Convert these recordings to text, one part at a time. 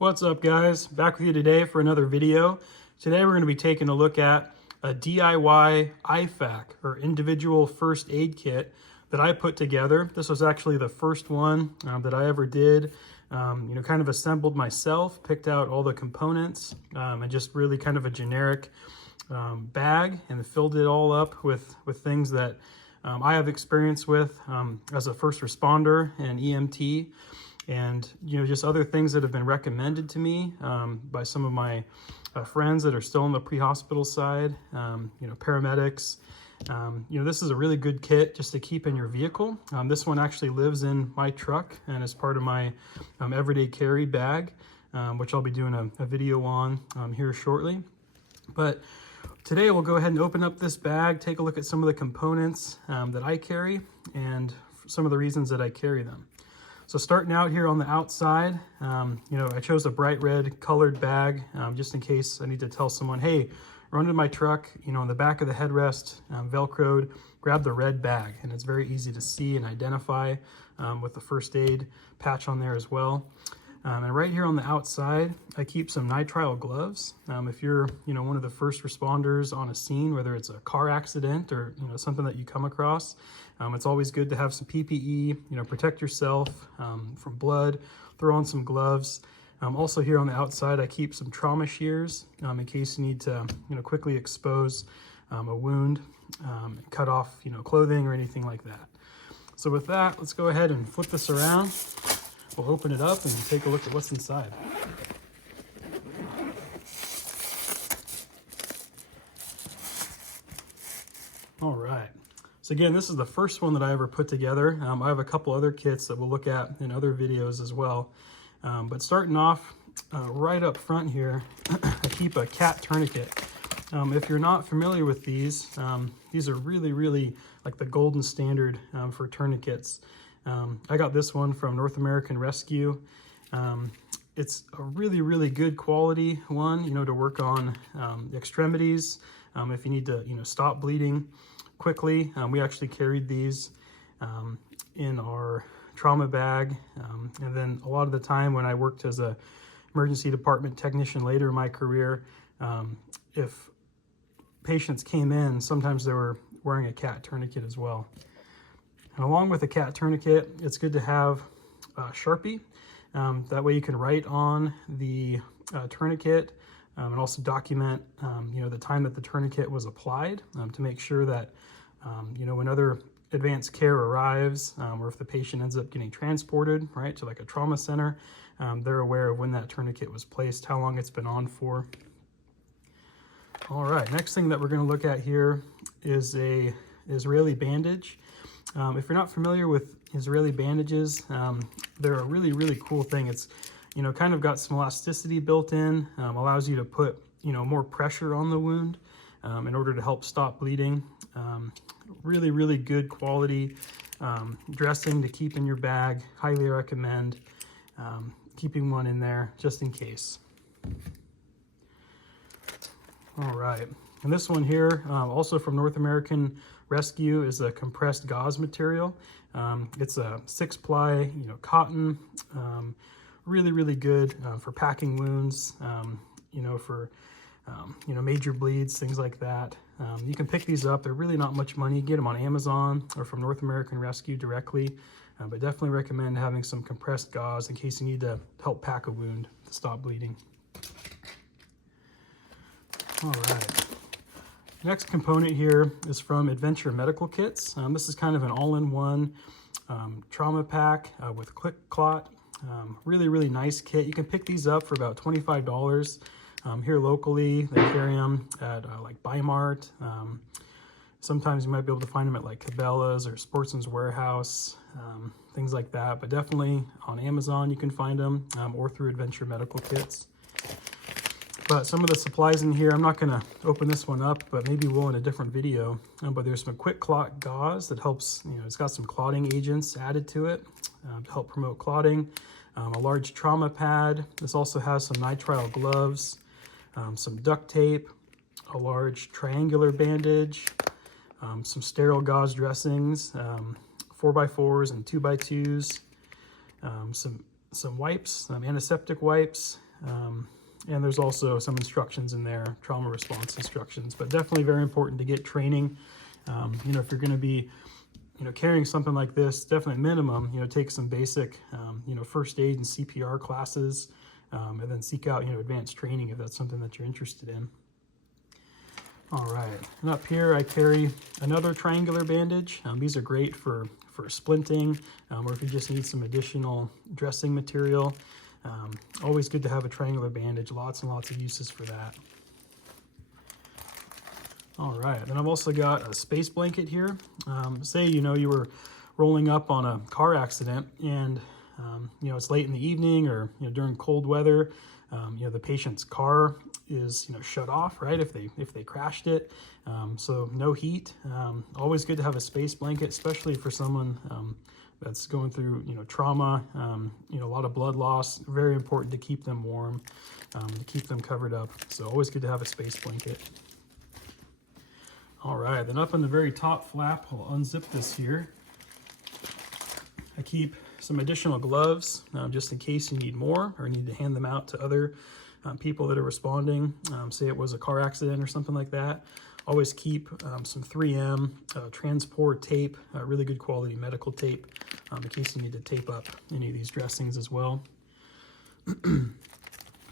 What's up, guys? Back with you today for another video. Today we're going to be taking a look at a DIY IFAK, or individual first aid kit, that I put together. This was actually the first one that I ever did. Kind of assembled myself, picked out all the components, and just really kind of a generic bag, and filled it all up with things that I have experience with as a first responder and EMT. And just other things that have been recommended to me by some of my friends that are still on the pre-hospital side, paramedics. This is a really good kit just to keep in your vehicle. This one actually lives in my truck and is part of my everyday carry bag, which I'll be doing a video on here shortly. But today we'll go ahead and open up this bag, take a look at some of the components that I carry and some of the reasons that I carry them. So starting out here on the outside, I chose a bright red colored bag just in case I need to tell someone, hey, run to my truck, in the back of the headrest, Velcroed, grab the red bag. And it's very easy to see and identify with the first aid patch on there as well. And right here on the outside, I keep some nitrile gloves. If you're, one of the first responders on a scene, whether it's a car accident or, something that you come across, it's always good to have some PPE, protect yourself from blood, throw on some gloves. Also here on the outside, I keep some trauma shears in case you need to, quickly expose a wound, cut off, clothing or anything like that. So with that, let's go ahead and flip this around. We'll open it up and take a look at what's inside. All right. So again, this is the first one that I ever put together. I have a couple other kits that we'll look at in other videos as well. But starting off right up front here, I keep a cat tourniquet. If you're not familiar with these are really, really like the golden standard for tourniquets. I got this one from North American Rescue. It's a really, really good quality one, to work on the extremities. If you need to, stop bleeding quickly. We actually carried these in our trauma bag. And then a lot of the time when I worked as a emergency department technician later in my career, if patients came in, sometimes they were wearing a cat tourniquet as well. And along with a cat tourniquet, it's good to have a Sharpie. That way you can write on the tourniquet and also document, the time that the tourniquet was applied to make sure that, when other advanced care arrives or if the patient ends up getting transported, right, to like a trauma center, they're aware of when that tourniquet was placed, how long it's been on for. All right, next thing that we're going to look at here is a Israeli bandage. If you're not familiar with Israeli bandages, they're a really, really cool thing. It's, kind of got some elasticity built in, allows you to put, more pressure on the wound in order to help stop bleeding. Really, really good quality dressing to keep in your bag. Highly recommend keeping one in there just in case. All right, and this one here, also from North American Rescue, is a compressed gauze material. It's a 6-ply, cotton. Really, really good for packing wounds. For major bleeds, things like that. You can pick these up. They're really not much money. You get them on Amazon or from North American Rescue directly. But definitely recommend having some compressed gauze in case you need to help pack a wound to stop bleeding. All right. Next component here is from Adventure Medical Kits. This is kind of an all-in-one trauma pack with Quick Clot. Really, really nice kit. You can pick these up for about $25 here locally. They carry them at like Bi-Mart. Sometimes you might be able to find them at like Cabela's or Sportsman's Warehouse, things like that. But definitely on Amazon you can find them or through Adventure Medical Kits. But some of the supplies in here, I'm not going to open this one up, but maybe we'll in a different video. But there's some Quick Clot gauze that helps, it's got some clotting agents added to it to help promote clotting. A large trauma pad. This also has some nitrile gloves, some duct tape, a large triangular bandage, some sterile gauze dressings, 4x4s and 2x2s, some wipes, antiseptic wipes, And there's also some instructions in there, trauma response instructions, but definitely very important to get training. You know, if you're going to be, you know, carrying something like this, definitely minimum, you know, take some basic, you know, first aid and CPR classes, and then seek out, you know, advanced training if that's something that you're interested in. All right, and up here I carry another triangular bandage. These are great for splinting, or if you just need some additional dressing material. Always good to have a triangular bandage, lots and lots of uses for that. All right, then I've also got a space blanket here. Say, you know, you were rolling up on a car accident and, you know, it's late in the evening or, you know, during cold weather, you know, the patient's car is, you know, shut off, right, if they crashed it. So no heat. Always good to have a space blanket, especially for someone that's going through, you know, trauma, you know, a lot of blood loss. Very important to keep them warm, to keep them covered up. So always good to have a space blanket. All right, then up on the very top flap, I'll unzip this here. I keep some additional gloves just in case you need more or need to hand them out to other people that are responding. Say it was a car accident or something like that. Always keep some 3M transport tape, really good quality medical tape, in case you need to tape up any of these dressings as well. And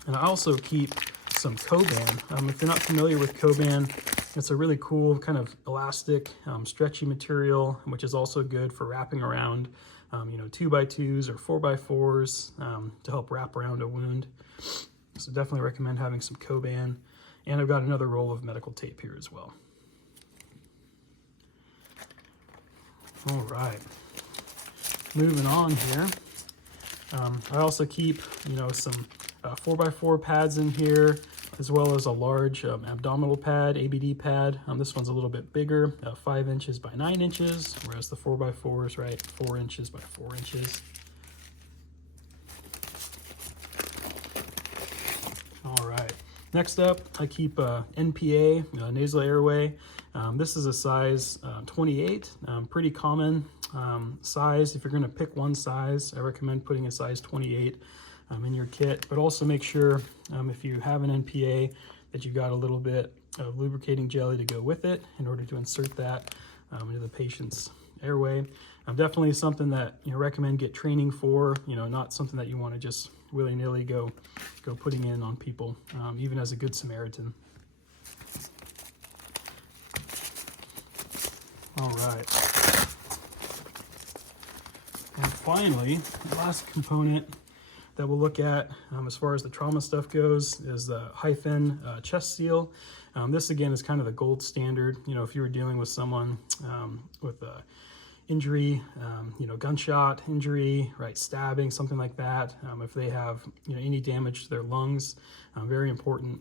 I also keep some Coban. If you're not familiar with Coban, it's a really cool kind of elastic, stretchy material, which is also good for wrapping around, you know, 2x2s or 4x4s to help wrap around a wound. So definitely recommend having some Coban. And I've got another roll of medical tape here as well. All right, moving on here. I also keep, you know, some 4x4 pads in here, as well as a large abdominal pad, ABD pad. This one's a little bit bigger, 5 inches by 9 inches, whereas the 4x4 is, right, 4 inches by 4 inches. All right, next up, I keep NPA, nasal airway. This is a size 28, pretty common size. If you're gonna pick one size, I recommend putting a size 28 in your kit, but also make sure if you have an NPA that you got a little bit of lubricating jelly to go with it in order to insert that into the patient's airway. Definitely something that, you know, recommend get training for, you know, not something that you want to just willy-nilly go putting in on people, even as a good Samaritan. All right. And finally, the last component that we'll look at as far as the trauma stuff goes is the hyphen chest seal. This again is kind of the gold standard. You know, if you were dealing with someone with a injury, you know, gunshot injury, right, stabbing, something like that. If they have, you know, any damage to their lungs, very important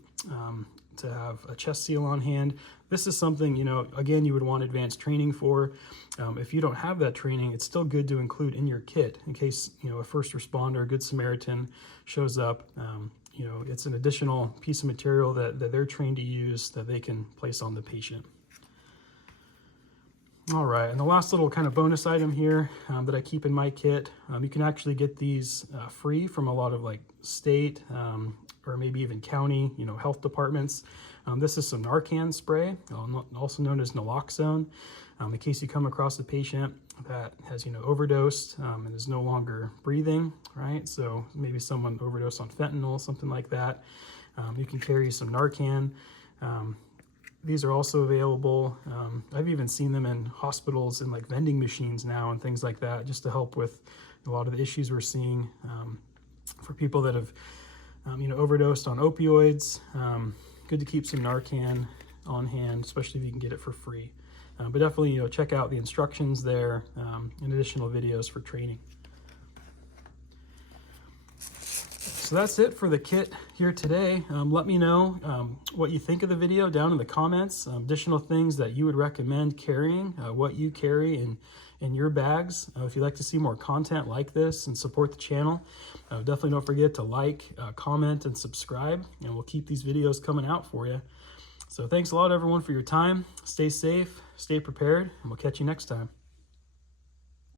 to have a chest seal on hand. This is something, you know, again, you would want advanced training for. If you don't have that training, it's still good to include in your kit in case, you know, a first responder, a good Samaritan shows up. You know, it's an additional piece of material that they're trained to use that they can place on the patient. All right, and the last little kind of bonus item here that I keep in my kit, you can actually get these free from a lot of like state or maybe even county, you know, health departments. This is some Narcan spray, also known as naloxone, in case you come across a patient that has, you know, overdosed and is no longer breathing, right? So maybe someone overdosed on fentanyl, something like that. You can carry some Narcan. These are also available. I've even seen them in hospitals in like vending machines now and things like that, just to help with a lot of the issues we're seeing for people that have, you know, overdosed on opioids. Good to keep some Narcan on hand, especially if you can get it for free. But definitely, you know, check out the instructions there and additional videos for training. So that's it for the kit here today. Let me know what you think of the video down in the comments. Additional things that you would recommend carrying, what you carry in your bags. If you'd like to see more content like this and support the channel, definitely don't forget to like, comment, and subscribe, and we'll keep these videos coming out for you. So thanks a lot, everyone, for your time. Stay safe, stay prepared, and we'll catch you next time.